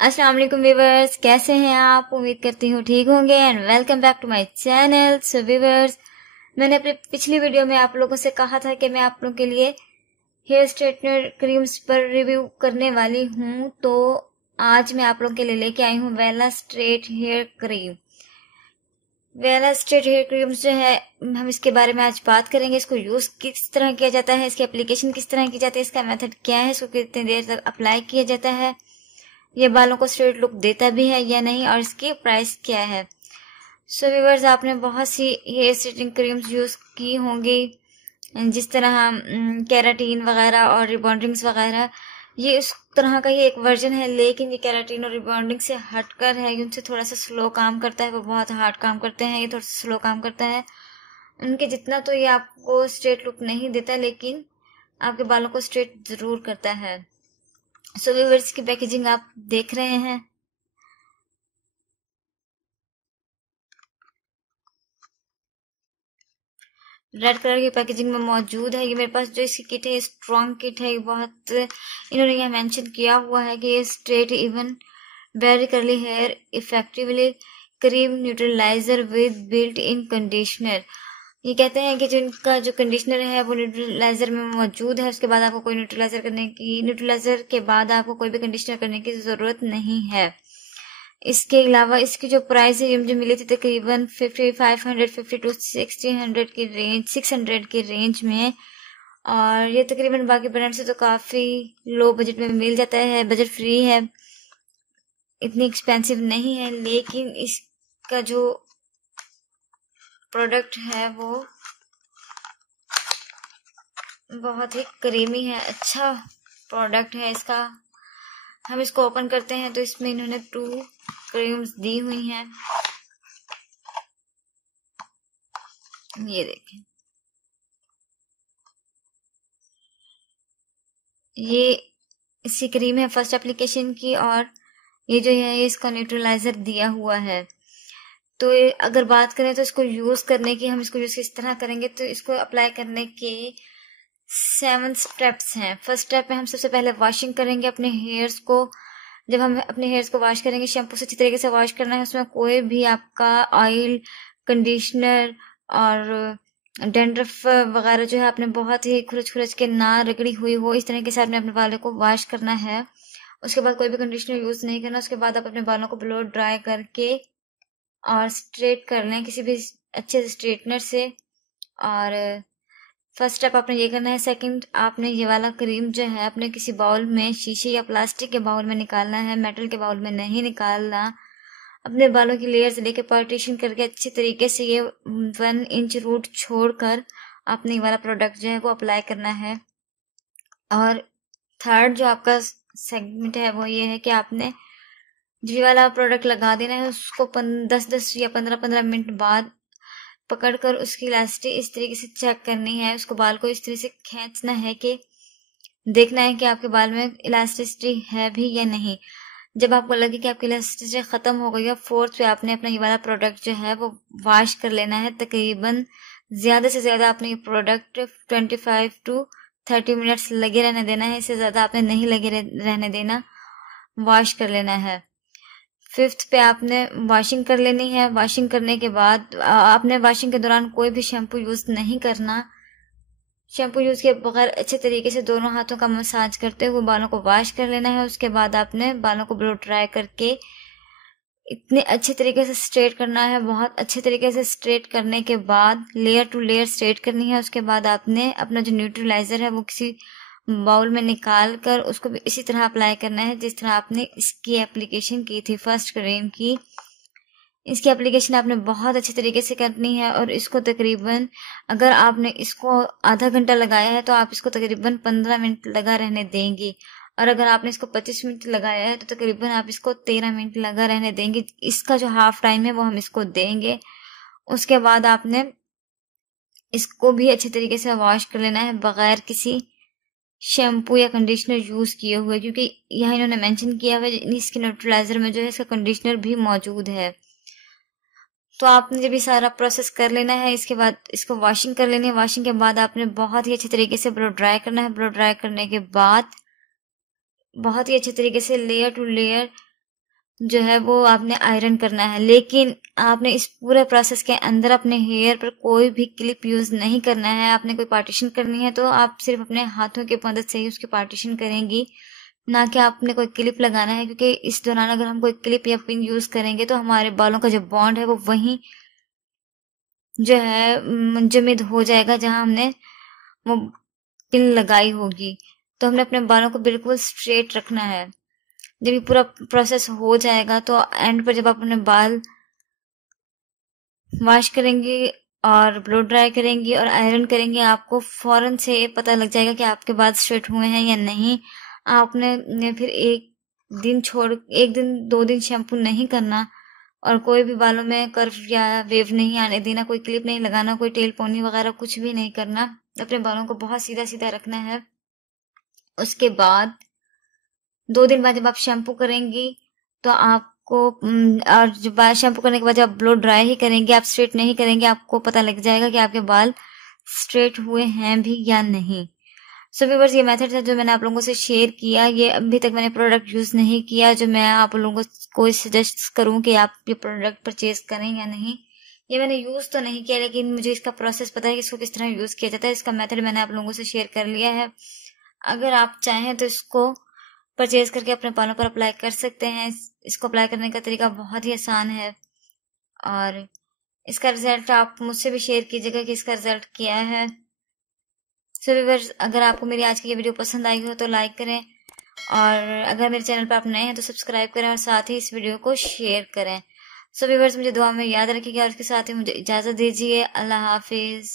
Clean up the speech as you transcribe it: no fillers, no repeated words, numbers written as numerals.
अस्सलाम वालेकुम व्यूवर्स, कैसे हैं आप? उम्मीद करती हूँ ठीक होंगे and welcome back to my channel. So viewers, मैंने अपनी पिछली वीडियो में आप लोगों से कहा था कि मैं आप लोगों के लिए हेयर स्ट्रेटनर क्रीम्स पर रिव्यू करने वाली हूँ। तो आज मैं आप लोगों के लिए लेके आई हूँ वेला स्ट्रेट हेयर क्रीम। वेला स्ट्रेट हेयर क्रीम्स जो है, हम इसके बारे में आज बात करेंगे। इसको यूज किस तरह किया जाता है, इसकी एप्लीकेशन किस तरह की जाती है, इसका मेथड क्या है, इसको कितनी देर तक अप्लाई किया जाता है, ये बालों को स्ट्रेट लुक देता भी है या नहीं, और इसकी प्राइस क्या है। सो व्यूअर्स, आपने बहुत see here straightening creams use की होंगी, जिस तरह केराटिन वगैरह और रिबॉन्डिंग्स वगैरह। ये उस तरह का ही एक वर्जन है, लेकिन ये केराटिन और रिबॉन्डिंग से हटकर है। उनसे थोड़ा सा स्लो काम करता है, वो बहुत हार्ड काम करते हैं, ये थोड़ा सा स्लो काम करता है। उनके जितना तो ये आपको स्ट्रेट लुक नहीं देता, लेकिन आपके बालों को स्ट्रेट जरूर करता है। सो व्यूअर्स, की पैकेजिंग आप देख रहे हैं। रेड कलर की पैकेजिंग में मौजूद है। ये मेरे पास जो इसकी किट है, स्ट्रॉन्ग किट है। बहुत इन्होंने यह मेंशन किया हुआ है कि ये straight even very curly hair effectively cream neutralizer with built in conditioner. ये कहते हैं कि जिनका जो कंडीशनर है वो न्यूट्रलाइजर में मौजूद है। उसके बाद आपको कोई न्यूट्रलाइजर के बाद आपको कोई भी कंडीशनर करने की जरूरत नहीं है। इसके अलावा इसकी जो प्राइस है, ये मुझे मिली थी तकरीबन 5550 टू 1600 की रेंज, 600 की रेंज में। और ये तकरीबन बाकी ब्रांड से तो काफी लो बजट में मिल जाता है, बजट फ्री है, इतनी एक्सपेंसिव नहीं है। लेकिन इसका जो प्रोडक्ट है वो बहुत ही क्रीमी है, अच्छा प्रोडक्ट है इसका। हम इसको ओपन करते हैं तो इसमें इन्होंने 2 क्रीम्स दी हुई हैं। ये देखें, ये इसकी क्रीम है फर्स्ट एप्लीकेशन की, और ये जो है ये इसका न्यूट्रलाइजर दिया हुआ है। तो अगर बात करें तो इसको यूज करने की, हम इसको यूज किस तरह करेंगे, तो इसको अप्लाई करने के 7 स्टेप्स हैं। फर्स्ट स्टेप में हम सबसे पहले वॉशिंग करेंगे अपने हेयर्स को। जब हम अपने हेयर्स को वॉश करेंगे, शैम्पू से अच्छी तरीके से वॉश करना है। उसमें कोई भी आपका ऑयल, कंडीशनर और डेंड्रफ वगैरह जो है आपने बहुत ही खुरच खुरच के ना रगड़ी हुई हो, इस तरीके से आपने अपने बालों को वॉश करना है। उसके बाद कोई भी कंडीशनर यूज नहीं करना। उसके बाद आप अपने बालों को ब्लो ड्राई करके और स्ट्रेट कर लें किसी भी अच्छे से स्ट्रेटनर से। और फर्स्ट स्टेप आपने ये करना है। सेकंड, आपने ये वाला क्रीम जो है अपने किसी बाउल में, शीशे या प्लास्टिक के बाउल में निकालना है, मेटल के बाउल में नहीं निकालना। अपने बालों की लेयर्स लेके पार्टीशन करके अच्छी तरीके से ये 1 इंच रूट छोड़कर आपने ये वाला प्रोडक्ट जो है वो अप्लाई करना है। और थर्ड जो आपका सेगमेंट है वो ये है कि आपने जो वाला प्रोडक्ट लगा देना है, उसको 10-10 या 15-15 मिनट बाद पकड़कर उसकी इलास्टिक इस तरीके से चेक करनी है। उसको बाल को इस तरह से खींचना है कि देखना है कि आपके बाल में इलास्टिसिटी है भी या नहीं। जब आपको लगे कि आपकी इलास्टिसिटी खत्म हो गई है, फोर्थ पे आपने अपना ये वाला प्रोडक्ट जो है वो वॉश कर लेना है। तकरीबन ज्यादा से ज्यादा आपने ये प्रोडक्ट 25 टू 30 मिनट्स लगे रहने देना है, इससे ज्यादा आपने नहीं लगे रहने देना, वॉश कर लेना है। फिफ्थ पे आपने वॉशिंग कर लेनी है। वॉशिंग करने के बाद आपने वॉशिंग के दौरान कोई भी शैम्पू यूज नहीं करना। शैम्पू यूज के बगैर अच्छे तरीके से दोनों हाथों का मसाज करते हुए बालों को वॉश कर लेना है। उसके बाद आपने बालों को ब्लो ड्राई करके इतने अच्छे तरीके से स्ट्रेट करना है। बहुत अच्छे तरीके से स्ट्रेट करने के बाद लेयर टू लेयर स्ट्रेट करनी है। उसके बाद आपने अपना जो न्यूट्रलाइजर है वो किसी बाउल में निकाल कर उसको भी इसी तरह अप्लाई करना है जिस तरह आपने इसकी एप्लीकेशन की थी फर्स्ट क्रीम की। इसकी एप्लीकेशन आपने बहुत अच्छे तरीके से करनी है, और इसको तकरीबन, अगर आपने इसको आधा घंटा लगाया है तो आप इसको तकरीबन 15 मिनट लगा रहने देंगी, और अगर आपने इसको 25 मिनट लगाया है तो तकरीबन आप इसको 13 मिनट लगा रहने देंगे। इसका जो हाफ टाइम है वो हम इसको देंगे। उसके बाद आपने इसको भी अच्छे तरीके से वॉश कर लेना है बगैर किसी शैम्पू या कंडीशनर यूज किए हुए, क्योंकि यहाँ इन्होंने मेंशन किया हुआ है इसके न्यूट्रलाइजर में जो है इसका कंडीशनर भी मौजूद है। तो आपने जब ये सारा प्रोसेस कर लेना है, इसके बाद इसको वॉशिंग कर लेनी है। वॉशिंग के बाद आपने बहुत ही अच्छे तरीके से ब्लो ड्राई करना है। ब्लो ड्राई करने के बाद बहुत ही अच्छे तरीके से लेयर टू लेयर जो है वो आपने आयरन करना है, लेकिन आपने इस पूरे प्रोसेस के अंदर अपने हेयर पर कोई भी क्लिप यूज नहीं करना है। आपने कोई पार्टीशन करनी है तो आप सिर्फ अपने हाथों की मदद से ही उसकी पार्टीशन करेंगी, ना कि आपने कोई क्लिप लगाना है, क्योंकि इस दौरान अगर हम कोई क्लिप या पिन यूज करेंगे तो हमारे बालों का जो बॉन्ड है वो वहीं जो है मुंजमद हो जाएगा जहां हमने वो पिन लगाई होगी। तो हमने अपने बालों को बिल्कुल स्ट्रेट रखना है। जब ये पूरा प्रोसेस हो जाएगा तो एंड पर जब आप अपने बाल वॉश करेंगी और ब्लो ड्राई करेंगी और आयरन करेंगी, आपको फौरन से पता लग जाएगा कि आपके बाल स्ट्रेट हुए हैं या नहीं। आपने फिर एक दिन 2 दिन शैम्पू नहीं करना और कोई भी बालों में कर्व या वेव नहीं आने देना, कोई क्लिप नहीं लगाना, कोई टेल पोनी वगैरह कुछ भी नहीं करना। अपने बालों को बहुत सीधा सीधा रखना है। उसके बाद 2 दिन बाद जब आप शैम्पू करेंगी तो आपको और जब शैम्पू करने के बाद जब आप ब्लो ड्राई ही करेंगे, आप स्ट्रेट नहीं करेंगे, आपको पता लग जाएगा कि आपके बाल स्ट्रेट हुए हैं भी या नहीं। सो व्यूअर्स, ये मेथड है जो मैंने आप लोगों से शेयर किया। ये अभी तक मैंने प्रोडक्ट यूज नहीं किया जो मैं आप लोगों को सजेस्ट करूं कि आप ये प्रोडक्ट परचेज करें या नहीं। ये मैंने यूज तो नहीं किया, लेकिन मुझे इसका प्रोसेस पता है कि इसको किस तरह यूज किया जाता है। इसका मेथड मैंने आप लोगों से शेयर कर लिया है। अगर आप चाहें तो इसको परचेज करके अपने बालों पर अप्लाई कर सकते हैं। इसको अप्लाई करने का तरीका बहुत ही आसान है और इसका रिजल्ट आप मुझसे भी शेयर कीजिएगा कि इसका रिजल्ट क्या है। सो व्यूअर्स, अगर आपको मेरी आज की ये वीडियो पसंद आई हो तो लाइक करें और अगर मेरे चैनल पर आप नए हैं तो सब्सक्राइब करें और साथ ही इस वीडियो को शेयर करें। सो व्यूअर्स, मुझे दुआ में याद रखिएगा और इसके साथ ही मुझे इजाजत दीजिए। अल्लाह हाफिज।